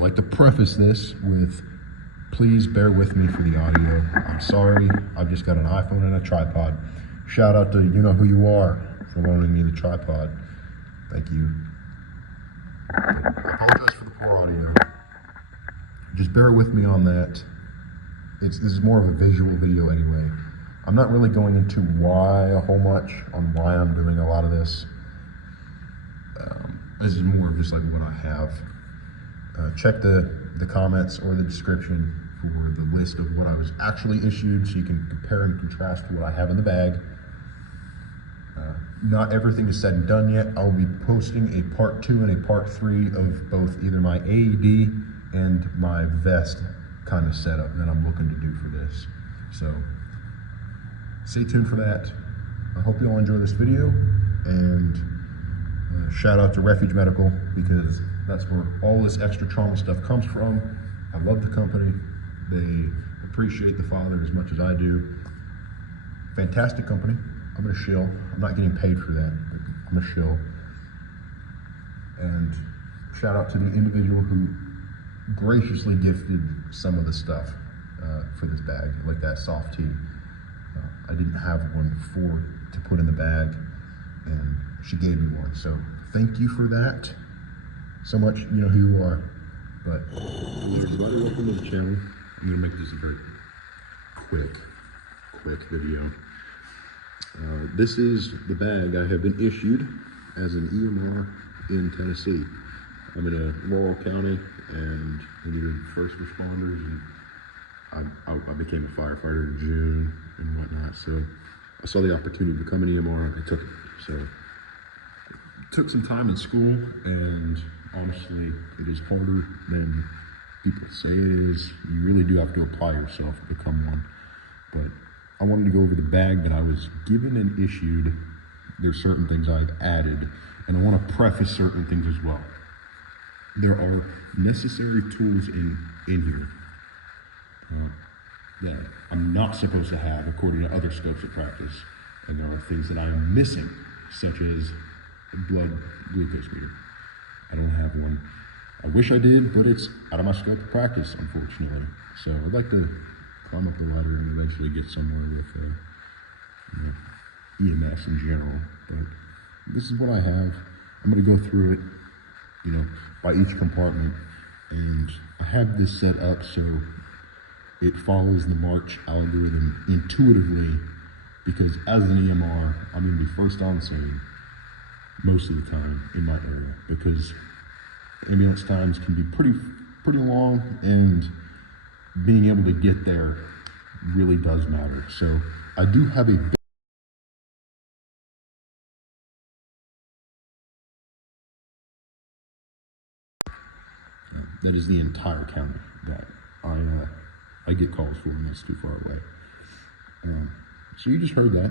I'd like to preface this with, please bear with me for the audio. I'm sorry, I've just got an iPhone and a tripod. Shout out to you know who you are for loaning me the tripod. Thank you. I apologize for the poor audio. Just bear with me on that. This is more of a visual video anyway. I'm not really going into why a whole much on why I'm doing a lot of this. This is more of just like what I have. Check the comments or the description for the list of what I was actually issued so you can compare and contrast to what I have in the bag. Not everything is said and done yet. I'll be posting a part 2 and a part 3 of both either my AED and my vest kind of setup that I'm looking to do for this. So stay tuned for that. I hope you all enjoy this video, and shout out to Refuge Medical, because that's where all this extra trauma stuff comes from. I love the company. They appreciate the father as much as I do. Fantastic company. I'm gonna shill. I'm not getting paid for that, but I'm gonna shill. And shout out to the individual who graciously gifted some of the stuff for this bag, like that soft tee. I didn't have one to put in the bag, and she gave me one. So thank you for that so much. You know who you are. But everybody, welcome to the channel. I'm gonna make this a very quick video. This is the bag I have been issued as an EMR in Tennessee. I'm in a rural county, and we needed first responders, and I became a firefighter in June and whatnot. So I saw the opportunity to become an EMR, and I took it. So it took some time in school, and honestly, it is harder than people say it is. You really do have to apply yourself to become one. But I wanted to go over the bag that I was given and issued. There's certain things I've added, and I want to preface certain things as well. There are necessary tools in here that I'm not supposed to have according to other scopes of practice, and there are things that I'm missing, such as a blood glucose meter. I don't have one. I wish I did, but it's out of my scope of practice, unfortunately. So I'd like to climb up the ladder and eventually get somewhere with EMS in general. But this is what I have. I'm going to go through it, by each compartment, and I have this set up so it follows the March algorithm intuitively, because as an EMR, I'm going to be first on scene most of the time in my area, because ambulance times can be pretty long, and being able to get there really does matter. So I do have a that is the entire county that I get calls for, and that's too far away. So you just heard that,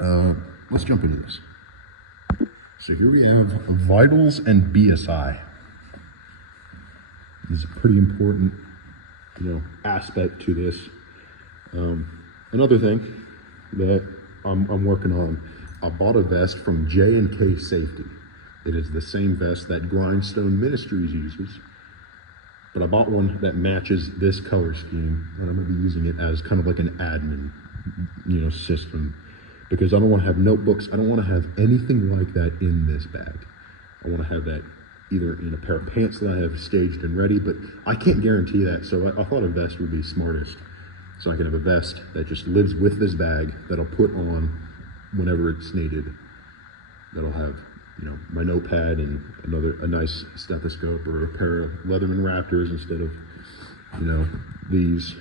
but let's jump into this. So here we have vitals and BSI. This is a pretty important, aspect to this. Another thing that I'm working on, I bought a vest from J&K Safety. It is the same vest that Grindstone Ministries uses, but I bought one that matches this color scheme, and I'm going to be using it as kind of like an admin, system, because I don't want to have notebooks. I don't want to have anything like that in this bag. I want to have that either in a pair of pants that I have staged and ready, but I can't guarantee that, so I thought a vest would be smartest. So I can have a vest that just lives with this bag that I'll put on whenever it's needed. That'll have my notepad and a nice stethoscope, or a pair of Leatherman Raptors instead of, these.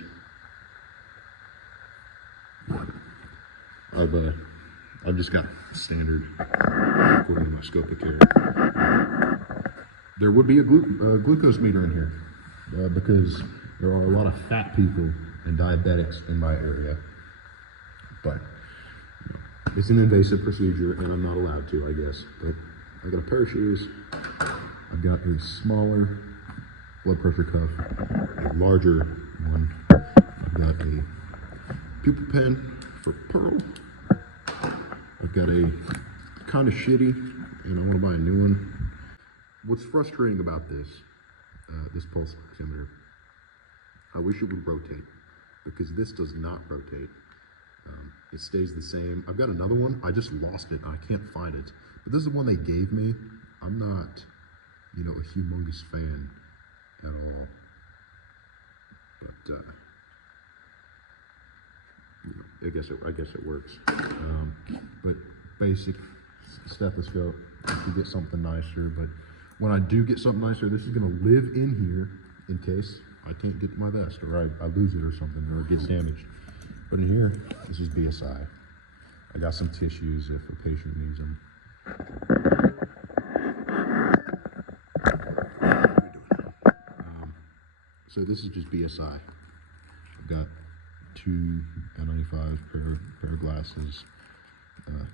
I've just got standard according to my scope of care. There would be a glucose meter in here because there are a lot of fat people and diabetics in my area, but it's an invasive procedure, and I'm not allowed to, I guess. But I got a pair of shoes. I've got a smaller blood pressure cuff, a larger one. I've got a Pupil Pen for Pearl. I've got a kind of shitty, and I want to buy a new one. What's frustrating about this this pulse oximeter. I wish it would rotate, because this does not rotate. It stays the same. I've got another one. I just lost it. I can't find it. But this is the one they gave me. I'm not, you know, a humongous fan at all. But you know, I guess it works. But basic stethoscope. I could get something nicer. But when I do get something nicer, this is going to live in here in case I can't get my vest, or I lose it or something, or it gets damaged. But in here, this is BSI. I got some tissues if a patient needs them. So this is just BSI. I've got 2 N95 pair of glasses.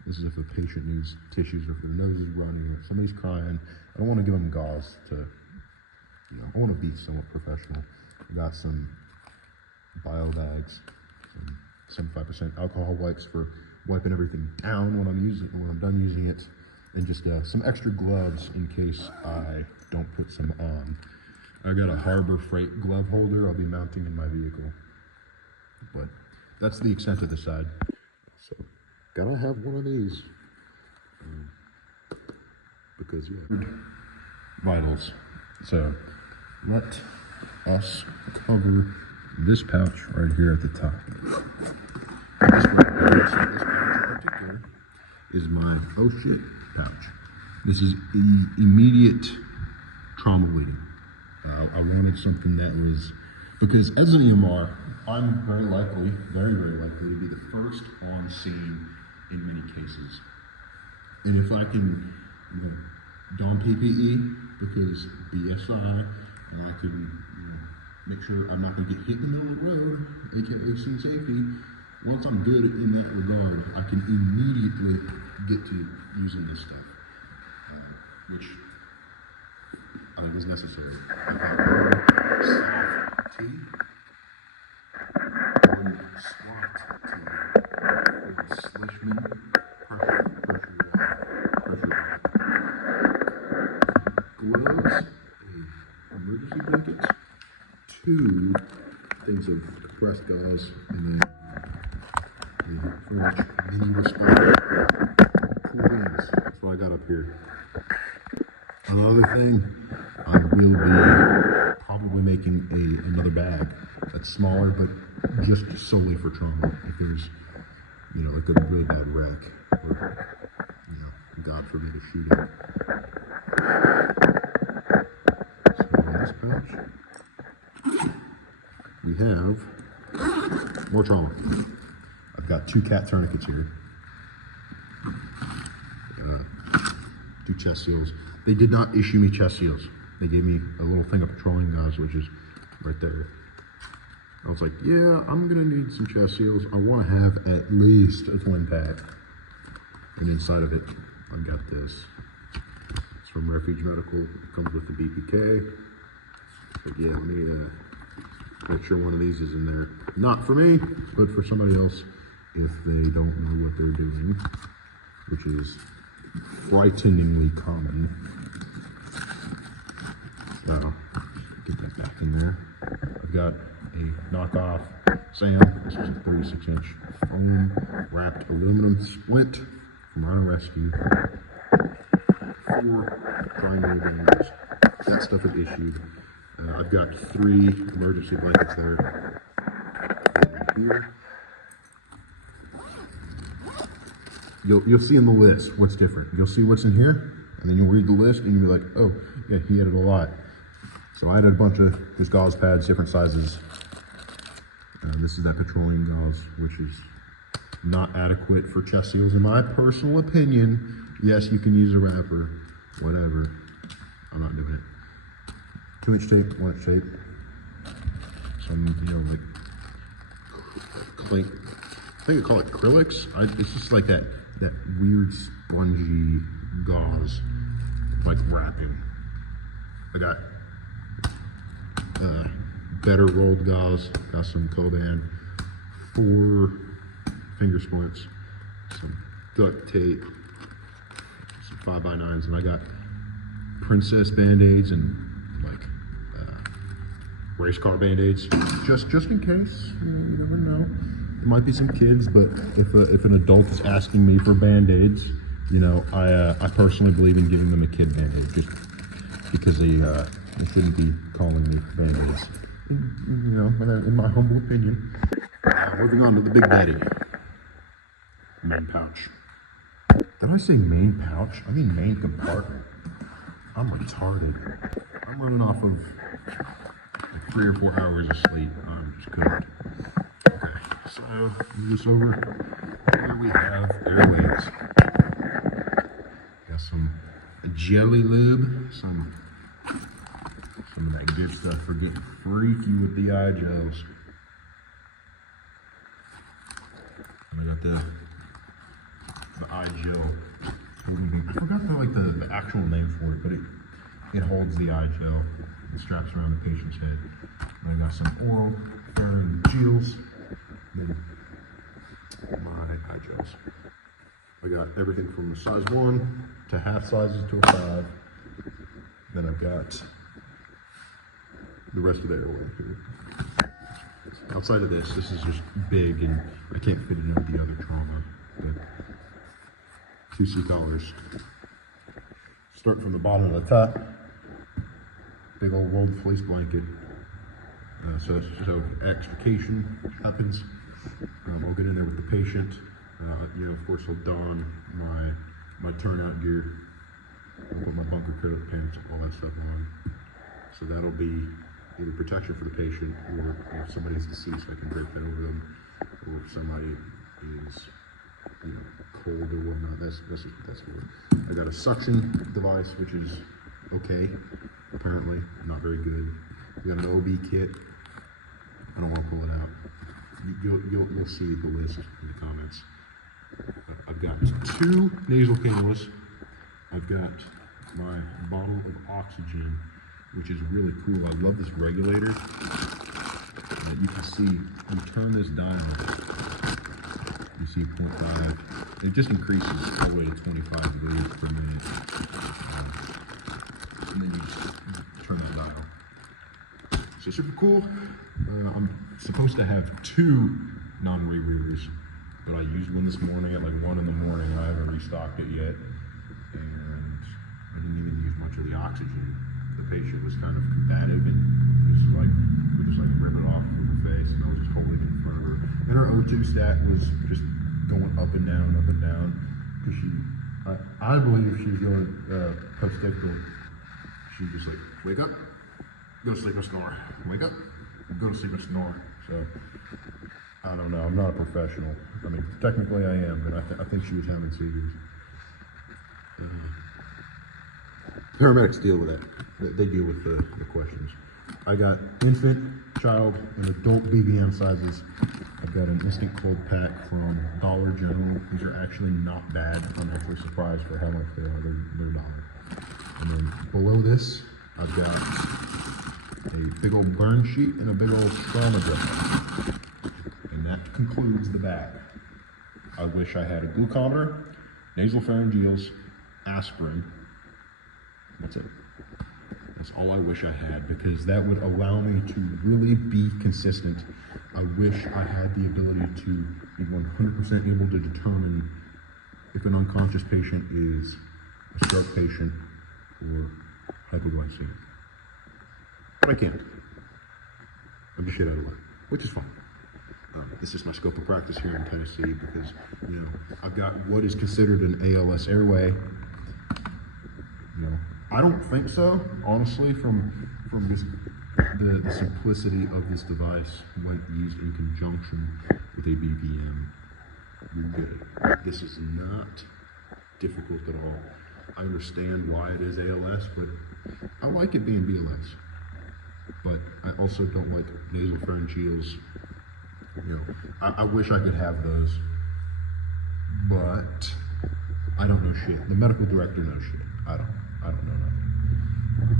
This is if a patient needs tissues, or if their nose is running, or if somebody's crying. I don't want to give them gauze to, you know, I want to be somewhat professional. I got some bio bags, some 75% alcohol wipes for wiping everything down when I'm done using it, and just some extra gloves in case I don't put some on. I got a Harbor Freight glove holder I'll be mounting in my vehicle. But that's the extent of the side. So, gotta have one of these. Because, yeah. Vitals. So, let us cover this pouch right here at the top. This pouch in particular is my oh shit pouch. This is immediate trauma bleeding. I wanted something that was, because as an EMR, I'm very likely to be the first on scene in many cases. And if I can, you know, don PPE, because BSI, and I can, you know, make sure I'm not going to get hit in the middle of the road, aka scene safety. Once I'm good in that regard, I can immediately get to using this stuff, which I think is necessary. I've got one soft T, one SWAT T, one Slishman pressure gloves, emergency blankets, 2 things of compressed gauze, and then pretty much mini respirator. Cool things. That's what I got up here. Another thing, I will be probably making another bag that's smaller, but just solely for trauma. If there's, you know, like a really bad wreck, or, you know, God forbid a shooting. So in this pouch, we have more trauma. I've got 2 cat tourniquets here. 2 chest seals. They did not issue me chest seals. They gave me a little thing of petroleum gauze, which is right there. I was like, yeah, I'm gonna need some chest seals. I want to have at least a twin pack. And inside of it, I've got this. It's from Refuge Medical. It comes with the BPK. But yeah, let me make sure one of these is in there. Not for me, but for somebody else if they don't know what they're doing, which is frighteningly common. So, get that back in there. I've got a knockoff SAM. This is a 36-inch foam wrapped aluminum splint from Rhino Rescue. 4 triangle bandages. That stuff is issued. I've got 3 emergency blankets there. Here. You'll see in the list what's different. You'll see what's in here, and then you'll read the list, and you'll be like, oh, yeah, he added a lot. So I added a bunch of just gauze pads, different sizes. This is that petroleum gauze, which is not adequate for chest seals, in my personal opinion. Yes, you can use a wrapper, whatever. I'm not doing it. 2-inch tape, 1-inch tape. Some, you know, like, I think I call it acrylics. It's just like that weird spongy gauze, like wrapping. I got better rolled gauze, got some coban, 4 finger splints, some duct tape, some 5x9s, and I got princess band-aids and like race car band-aids, just in case. You never know. There might be some kids, but if an adult is asking me for band-aids, you know, I personally believe in giving them a kid band-aid, just because they shouldn't be calling me band-aids. You know, in my humble opinion. Moving on to the big daddy. Main pouch. Did I say main pouch? I mean main compartment. I'm retarded. I'm running off of like 3 or 4 hours of sleep. I'm just couldn't. Okay, so move this over. Here we have Airways. Got some jelly lube, some of that good stuff for getting freaky with the IGELs. And I got the IGEL. I forgot the actual name for it, but it holds the IGEL. It straps around the patient's head. And I got some Oropharyngeals. My IGELs. I got everything from a size 1 to half sizes to a 5. Then I've got the rest of the Airway here. Outside of this is just big, and I can't fit it into the other Truama. But 2C collars. Start from the bottom to the top. Big old rolled fleece blanket. So extrication happens. I'll get in there with the patient. You know, of course, I'll don my turnout gear. I'll put my bunker coat, pants, all that stuff on. So that'll be either protection for the patient, or if somebody's deceased, I can drape that over them. Or if somebody is, you know, cold or whatnot, that's just what that's for. I got a suction device, which is okay, apparently, not very good. We got an OB kit. I don't want to pull it out. You'll see the list in the comments. I've got 2 nasal cannulas. I've got my bottle of oxygen, which is really cool. I love this regulator. You can see, you turn this dial, you see 0.5. It just increases all the way to 25 liters per minute. And then you just turn that dial. So super cool. I'm supposed to have 2 non-rebreathers, but I used one this morning at like 1 in the morning. I haven't restocked it yet, and I didn't even use much of the oxygen. The patient was kind of combative, and we just rip it off with her face, and I was just holding it in front of her. And her O2 stat was just going up and down, because I believe she's going post-ictal. She was just like, wake up, go to sleep and snore. Wake up, go to sleep and snore. So, I don't know, I'm not a professional. I mean, technically I am, but I think she was having seizures. Paramedics deal with that. They deal with the questions. I got infant, child, and adult BVM sizes. I've got an instant cold pack from Dollar General. These are actually not bad. I'm actually surprised for how much they are. They're $1. And then below this, I've got a big old burn sheet and a big old Truama dressing. And that concludes the bag. I wish I had a glucometer, nasal pharyngeals, aspirin. That's it. That's all I wish I had, because that would allow me to really be consistent. I wish I had the ability to be 100% able to determine if an unconscious patient is a stroke patient or hypoglycemic. But I can't. I'm just shit out of luck, which is fine. This is my scope of practice here in Tennessee, because, you know, I've got what is considered an ALS airway. You know, I don't think so, honestly, from just the simplicity of this device when used in conjunction with a BVM. You're good. This is not difficult at all. I understand why it is ALS, but I like it being BLS. But I also don't like nasal pharyngeals. You know, I wish I could have those, but I don't know shit. The medical director knows shit. I don't know nothing.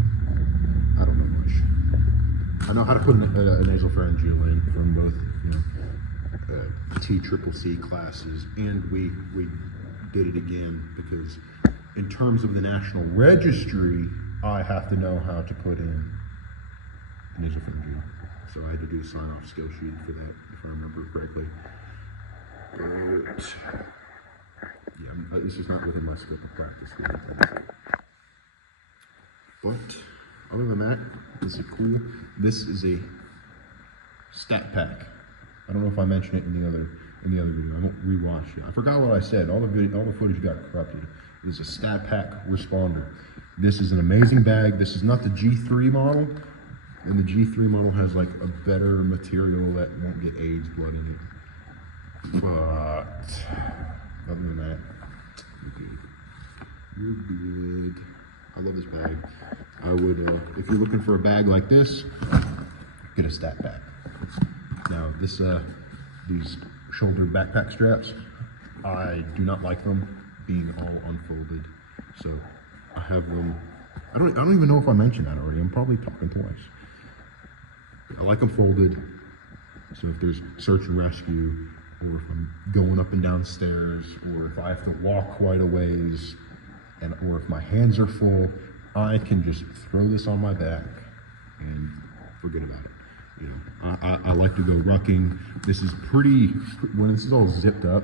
I don't know much. I know how to put a nasal pharyngeal in from both, you know, TCCC classes, and we did it again because in terms of the national registry, I have to know how to put in a nasal pharyngeal. so I had to do a sign-off skill sheet for that, if I remember correctly. But yeah, this is not within my scope of practice. But other than that, this is cool. This is a stat pack. I don't know if I mentioned it in the other video. I won't rewatch it. I forgot what I said. All the footage got corrupted. This is a stat pack responder. This is an amazing bag. This is not the G3 model, and the G3 model has like a better material that won't get AIDS blood in it. But other than that, you're good. I love this bag. I would, if you're looking for a bag like this, get a stat pack. Now this, these shoulder backpack straps, I do not like them being all unfolded. So I have them. I don't even know if I mentioned that already. I'm probably talking twice. I like them folded. So if there's search and rescue, or if I'm going up and down stairs, or if I have to walk quite a ways, or if my hands are full, I can just throw this on my back and forget about it. You know, I like to go rucking. This is pretty, when this is all zipped up,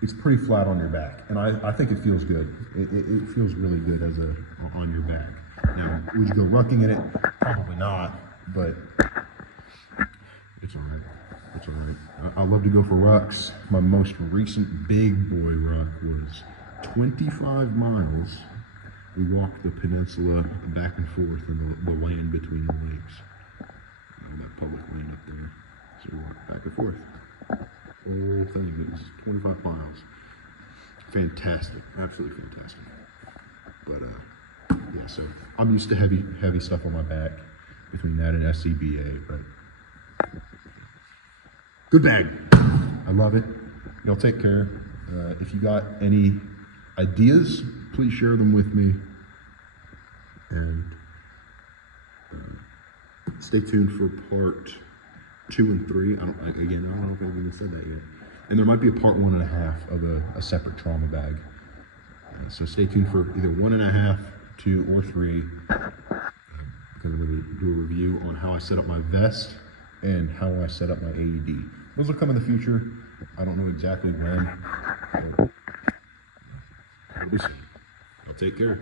it's pretty flat on your back, and I think it feels good. It feels really good as on your back. Now, would you go rucking in it? Probably not, but it's all right. It's all right. I love to go for rucks. My most recent big boy ruck was 25 miles. We walked the peninsula back and forth in the land between the lakes. That public land up there. So we walked back and forth. Whole thing. It was 25 miles. Fantastic. Absolutely fantastic. But yeah, so I'm used to heavy stuff on my back between that and SCBA, but good bag. I love it. Y'all take care. If you got any ideas, please share them with me. And stay tuned for part 2 and 3. I don't know if I've even said that yet. And there might be a part 1.5 of a separate trauma bag. So stay tuned for either 1.5, 2, or 3. Because I'm going to do a review on how I set up my vest and how I set up my AED. Those will come in the future. I don't know exactly when. But it'll be soon. I'll take care.